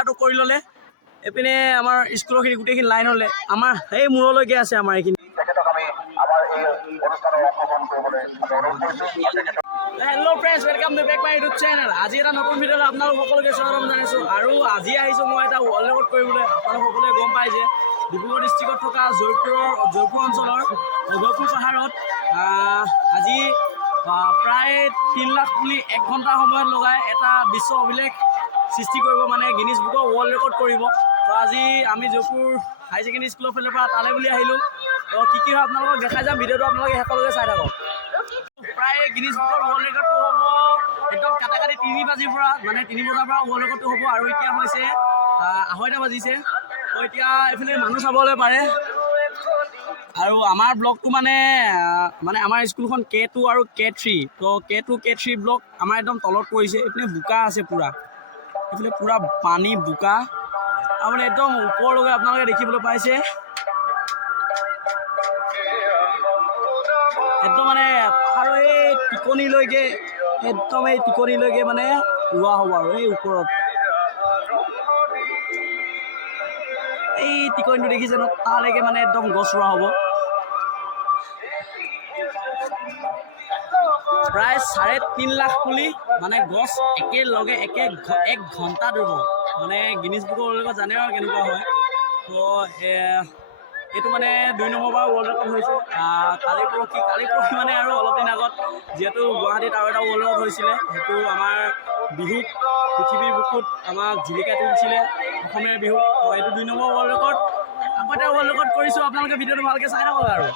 ষ্টাৰ্টটো কৰি ল'লে এপিনে আমাৰ স্কুলৰখিনি গোটেইখিনি লাইন হ'লে আমাৰ সেই মূৰলৈকে আছে আমাৰ এইখিনি hello' friends welcome to back my YouTube channel. আজি এটা নতুন ভিডিঅ'ত আপোনালোক সকলোকে স্বাগতম জনাইছোঁ। আৰু আজি আহিছোঁ মই এটা ৱৰ্ল্ড ৰেকৰ্ড কৰিবলৈ। আপোনালোক সকলোৱে গম পাই যে ডিব্ৰুগড় ডিষ্ট্ৰিক্টত থকা জয়পুৰ অঞ্চলৰ অঘপুৰ পাহাৰত আজি প্ৰায় 3 লাখ পুলি 1 ঘণ্টা সময়ত লগাই এটা বিশ্ব অভিলেখ সৃষ্টি কৰিব, মানে গিনিজ বুকৰ ৱৰ্ল্ড ৰেকৰ্ড কৰিব। তো আজি আমি জয়পুৰ হাই ছেকেণ্ডেৰী স্কুলৰ ফালৰ পৰা তালৈ বুলি আহিলোঁ। তো কি হয় আপোনালোকক দেখাই যাম, ভিডিঅ'টো আপোনালোকে শেষলৈকে চাই থাকক। প্ৰায় গিনিজ বুকৰ ৱৰ্ল্ড ৰেকৰ্ডটো হ'ব একদম কাটাকাটি 3 বজাৰ পৰা ৱৰ্ল্ড ৰেকৰ্ডটো হ'ব। আৰু এতিয়া হৈছে 2:30 বাজিছে। তো এতিয়া এইফালে মানুহ চাবলৈ পাৰে। আৰু আমাৰ ব্লকটো মানে আমাৰ স্কুলখন K2 আৰু K3। তো K2 K3 ব্লক আমাৰ একদম তলত পৰিছে। এইফালে বোকা আছে পুৰা, এইফালে পুৰা পানী বোকা আৰু মানে একদম ওপৰলৈকে আপোনালোকে দেখিবলৈ পাইছে। একদম মানে পাহাৰৰ এই টিকনিলৈকে মানে ৰোৱা হ'ব। আৰু এই ওপৰত এই টিকনিটো দেখিছে ন, তালৈকে মানে একদম গছ ৰোৱা হ'ব। প্ৰায় 3.5 লাখ পুলি মানে গছ একেলগে 1 ঘণ্টাত ৰুব। মানে গিনিজ বুকৰ ৱৰ্ল্ড ৰেকৰ্ড জানে আৰু কেনেকুৱা হয়। তো এইটো মানে 2 নম্বৰ বাৰ ৱৰ্ল্ড ৰেকৰ্ড হৈছে। কালি পৰহি মানে আৰু অলপ দিন আগত যিহেতু গুৱাহাটীত আৰু এটা ৱৰ্ল্ড ৰেকৰ্ড হৈছিলে, সেইটো আমাৰ বিহুক পৃথিৱীৰ বুকুত আমাক জিলিকাই তুলিছিলে, অসমীয়া বিহু। তো এইটো 2 নম্বৰ ৱৰ্ল্ড ৰেকৰ্ড। আকৌ এটা ৱৰ্ল্ড ৰেকৰ্ড কৰিছোঁ। আপোনালোকে ভিডিঅ'টো ভালকৈ চাই থাকক। আৰু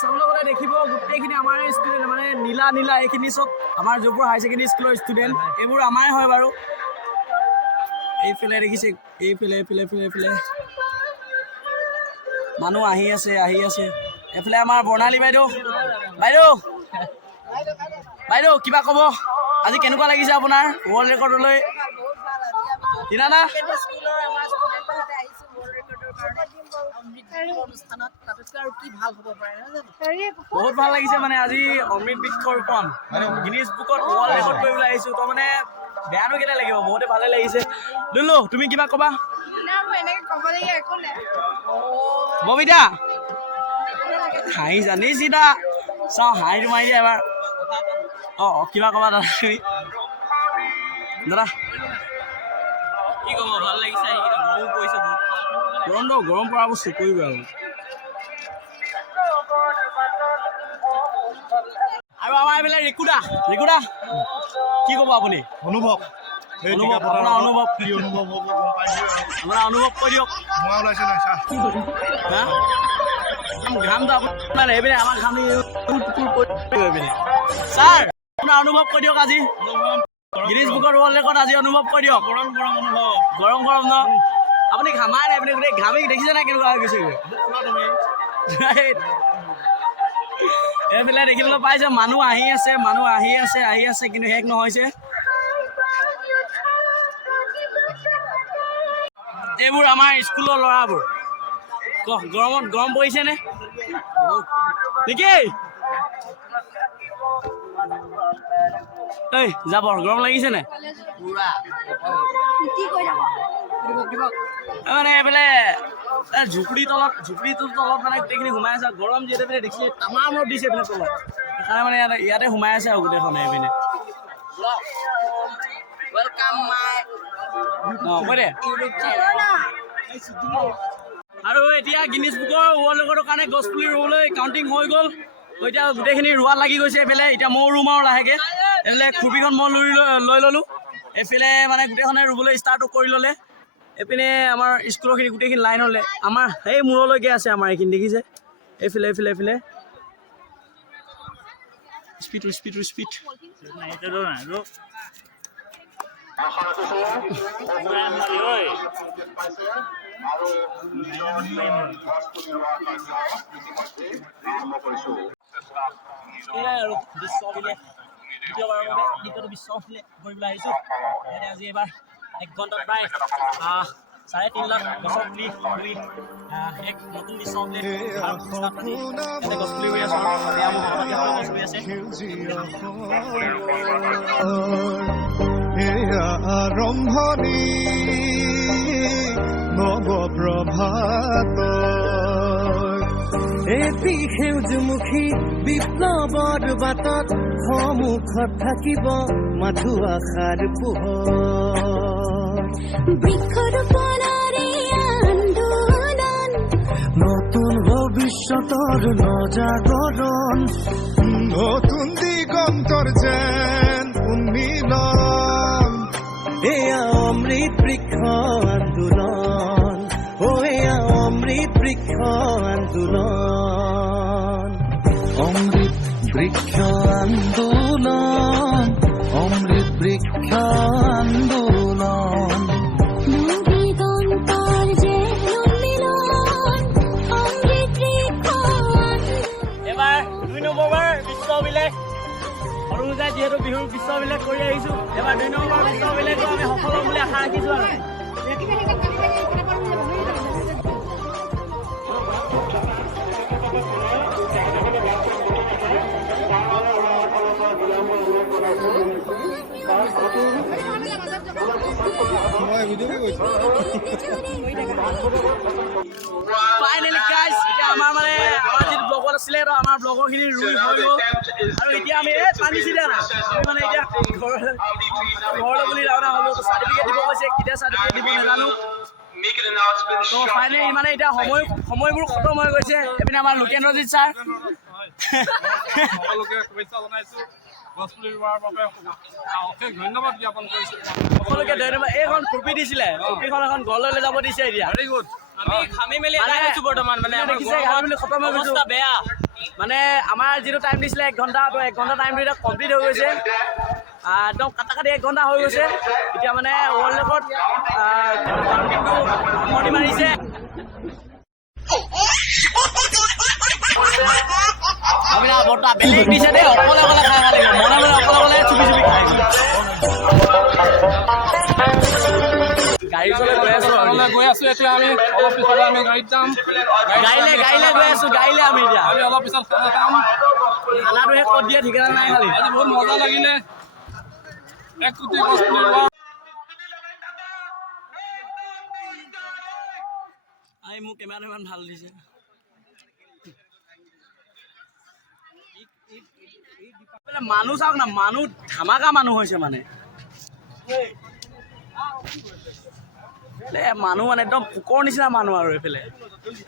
চাবলৈ গ'লে দেখিব গোটেইখিনি আমাৰ ষ্টুডেণ্ট, মানে নীলা এইখিনি চব আমাৰ জয়পুৰ হাই ছেকেণ্ডেৰী স্কুলৰ ষ্টুডেণ্ট। এইবোৰ আমাৰে হয় বাৰু। এইফালে দেখিছে, এইফালে মানুহ আহি আছে। এইফালে আমাৰ বৰ্ণালী বাইদেউ কিবা ক'ব? আজি কেনেকুৱা লাগিছে আপোনাৰ ৱৰ্ল্ড ৰেকৰ্ডলৈ? বহুত ভাল লাগিছে। মানে আজি অমৃত বৃক্ষ ৰোপণ গিনিজ বুকত ৱৰ্ল্ড ৰেকৰ্ড কৰিবলৈ আহিছোঁ। তো মানে বেয়ানো কেতিয়া লাগিব, বহুতে ভালে লাগিছে। লুলু তুমি কিবা ক'বা? ববিতা হাঁহি জানিছি দা, চাওঁ হাঁহিটো মাৰি দিয়া এবাৰ। কিবা ক'বা দাদা? তুমি দাদা কি ক'ব? ভাল লাগিছে। গৰম পৰিছে বহুত। গৰম পৰা বস্তু কৰিব। আৰু আমাৰ এইফালে ৰিকুদা কি ক'ব আপুনি? অনুভৱ আপোনাৰ অনুভৱ কৈ দিয়ক। ঘামটো আপোনাৰ এইপিনে আমাৰ ঘাম ছাৰ, আপোনাৰ অনুভৱ কৈ দিয়ক। আজি গিনিজ বুকৰ ৱৰ্ল্ড ৰেকৰ্ড আজি অনুভৱ কৈ দিয়ক। গৰম ন? আপুনি ঘামাই নাই, আপুনি গোটেই ঘামি দেখিছে নাই কেনেকুৱা হৈ গৈছে? এইফালে দেখিবলৈ পাইছে মানুহ আহি আছে কিন্তু শেষ নহৈছে। এইবোৰ আমাৰ স্কুলৰ ল'ৰাবোৰ। গৰমত গৰম পৰিছে নে নেকি? যাবৰ গৰম লাগিছে নে? মানে এইফালে ঝুপড়িটোৰ তলত মানে গোটেইখিনি সোমাই আছে। গৰম যিহেতু এইপিনে দেখিছে তামাম ৰ'দ দিছে এইপিনে তলত, সেইকাৰণে মানে ইয়াতে সোমাই আছে আৰু গোটেইখনে এইপিনে। আৰু এতিয়া গিনিজ বুকৰ ৱৰ্ল্ড ৰেকৰ্ডৰ কাৰণে গছ পুলি ৰুবলৈ কাউণ্টিং হৈ গ'ল। এতিয়া গোটেইখিনি ৰোৱাত লাগি গৈছে। এইফালে এতিয়া ময়ো ৰুম আৰু লাহেকৈ। এইফালে খুৰপিখন মই লৈ ল'লোঁ। এইফালে মানে গোটেইখনে ৰুবলৈ ষ্টাৰ্টটো কৰি ল'লে। এইপিনে আমাৰ স্কুলৰখিনি গোটেইখিনি লাইন হ'লে আমাৰ সেই মূৰলৈকে আছে আমাৰ এইখিনি দেখিছে। এইফালে স্পীড আৰু বিশ্ব অভিলেখ দ্বিতীয়বাৰৰ বাবে বিশ্ব অভিলেখ কৰিবলৈ আহিছোঁ। আজি এইবাৰ 1 ঘণ্টাত প্ৰায় 3.5 লাখ গছৰ পুলি ৰুই এক নতুন বিশ্ব অভিলেখ গছ পুলি ৰুই আছোঁ। গছ ৰুই আছে। এয়া আৰম্ভণি নৱপ্ৰভাত এটি সেউজমুখী বিপ্লৱৰ বাটত সন্মুখত থাকিব মাথো আশাৰ পোহৰ বৃক্ষৰোপণৰে আন্দোলন নতুন ভৱিষ্যতৰ নজাগৰণ নতুন দিগন্তৰ যেন উন্মিলন এয়া অমৃত বৃক্ষ আন্দোলন এয়া অমৃত বৃক্ষ আন্দোলন অমৃত বৃক্ষ আন্দোলন অমৃত বৃক্ষ আন্দোলন দিগন্তৰ যে উন্মিলন অমৃত বৃক্ষ এবাৰ 2 নম্বৰ বিশ্ব অভিলেখ সৰুজাই যিহেতু বিহুৰ বিশ্ব অভিলেখ কৰি আহিছোঁ এবাৰ 2 নম্বৰ বিশ্ব অভিলেখটো আমি সফল হ'ম বুলি আশা ৰাখিছোঁ আৰু ফাইনেলি গাইজ এতিয়া আমাৰ যিটো ব্লগত আছিলে আমাৰ ব্লগৰখিনি ৰুই হৈ গ'ল আৰু এতিয়া আমি পানীছিলে না আমি মানে এতিয়া ঘৰলৈ বুলি ৰাওনা হ'লোঁ চাৰ্টিফিকেট দিব কৈছে কেতিয়া চাৰ্টিফিকেট দিব নাজানো তো ফাইনেলি মানে এতিয়া সময়বোৰ খতম হৈ গৈছে এইপিনে আমাৰ লোকেন্দ্ৰজিৎ ছাৰ সকলোকে শুভেচ্ছা জনাইছোঁ গছপুলি ৰোৱাৰ বাবে অশেষ ধন্যবাদ জ্ঞাপন কৰিছোঁ সকলোকে ধন্যবাদ এইখন টুপি দিছিলে টুপিখন এখন ঘৰলৈ যাব দিছে এতিয়া ভেৰি গুড আমি ঘামি মেলি আহিছোঁ বৰ্তমান মানে খতম হৈ গৈছে বেয়া মানে আমাৰ যিটো টাইম দিছিলে 1 ঘণ্টা তো 1 ঘণ্টা টাইমটো এতিয়া কমপ্লিট হৈ গৈছে একদম কাটি 1 ঘণ্টা হৈ গৈছে এতিয়া মানে ৱৰ্ল্ড ৰেকৰ্ড মণি মাৰিছে বৰ্তা বেলেগ দিছে দেই অকলে খাই ভাল লাগিব মনে অকলে চুপি খাই গাড়ী চলাই গৈ আছোঁ এতিয়া আমি অলপ পিছতে আমি গাড়ীত যাম গাড়ীলৈ গৈ আছোঁ গাড়ীলৈ আমি এতিয়া আমি অলপ পিছত খানা খাম খানাটোহে ক'ত দিয়ে ঠিকনা নাই খালি আজি বহুত মজা লাগিলে 1 কোটি গছপুলি ৰোৱা আই মোক কেমেৰাটো ইমান ভাল দিছে মানুহ চাওক না মানুহ ধামাকা মানুহ হৈছে মানে মানুহ মানে একদম পোকৰ নিচিনা মানুহ আৰু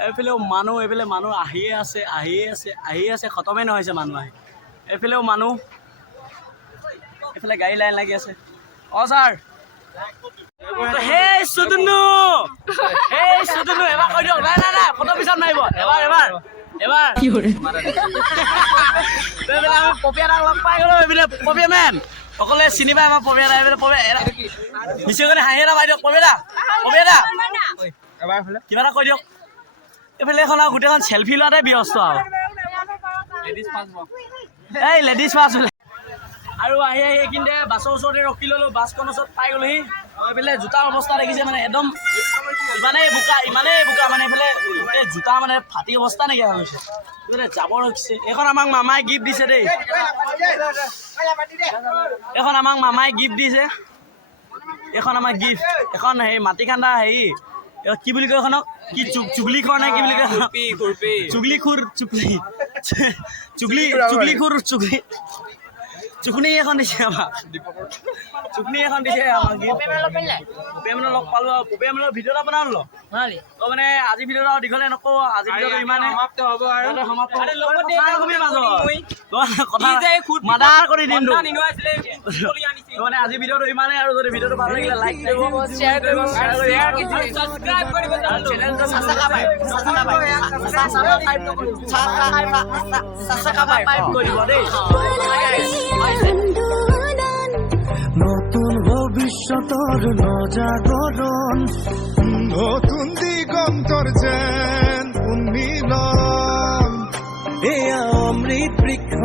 এইফালেও মানুহ এইফালে মানুহ আহিয়ে আছে খতমেই নহৈছে মানুহ আহি এইফালেও মানুহ এইফালে গাড়ী লাইন লাগি আছে ছাৰ হেই সুদুনু এবাৰ কৈ দিয়ক নাই ফটো পিছত মাৰিব এবাৰ কি কৰে আমি পপিয়া দাক লগ পাই গ'লো এইপিনে পপিয়া মেন সকলোৱে চিনি পাই আমাৰ পপিয়া দা এইপিনে পপিয়া মিচিং কৰি হাঁহি এটা মাৰি দিয়ক পপিয়া দা কিবা এটা কৈ দিয়ক এইফালে এখন আৰু গোটেইখন চেলফি লোৱাতে ব্যস্ত আৰু এই লেডিজ ফাৰ্ষ্ট আৰু আহি এইখিনিতে বাছৰ ওচৰতে ৰখি ল'লোঁ বাছখন ওচৰত পাই গ'লোহি এইফালে জোতাৰ অৱস্থা দেখিছে মানে একদম ইমানেই বোকা মানে এইফালে গোটেই জোতা মানে ফাটি অৱস্থা নাইকিয়া হৈ গৈছে এইফালে যাব ৰখিছে এইখন আমাক মামাই গিফ্ট দিছে দেই এইখন আমাক মামাই গিফ্ট দিছে এইখন আমাৰ গিফ্ট এখন হেৰি মাটি খান্দা হেৰি কি বুলি কয় এখনক কি চুগলিখোৰ নে কি বুলি কয় চুকনি এখন দিছে আমাক পুপেমনৰ লগ পালো আৰু পুপেমনৰ ভিডিঅ' এটা বনালো তো মানে আজি ভিডিঅ'টো দীঘলে নকওঁ আজি ভিডিঅ'টো ইমানে মাদাৰ কৰি দিম মানে আজি ভিডিঅ'টো ইমানে আৰু যদি ভিডিঅ'টো ভাল লাগিলে লাইক কৰিব শ্বেয়াৰ কৰিব সাবস্ক্ৰাইব কৰিব চেনেলটো সাবস্ক্ৰাইব কৰিব দেই নতুন ভৱিষ্যতৰ নজাগৰণ নতুন দিগন্তৰ যেন উন্মিলন এয়া অমৃত বৃক্ষ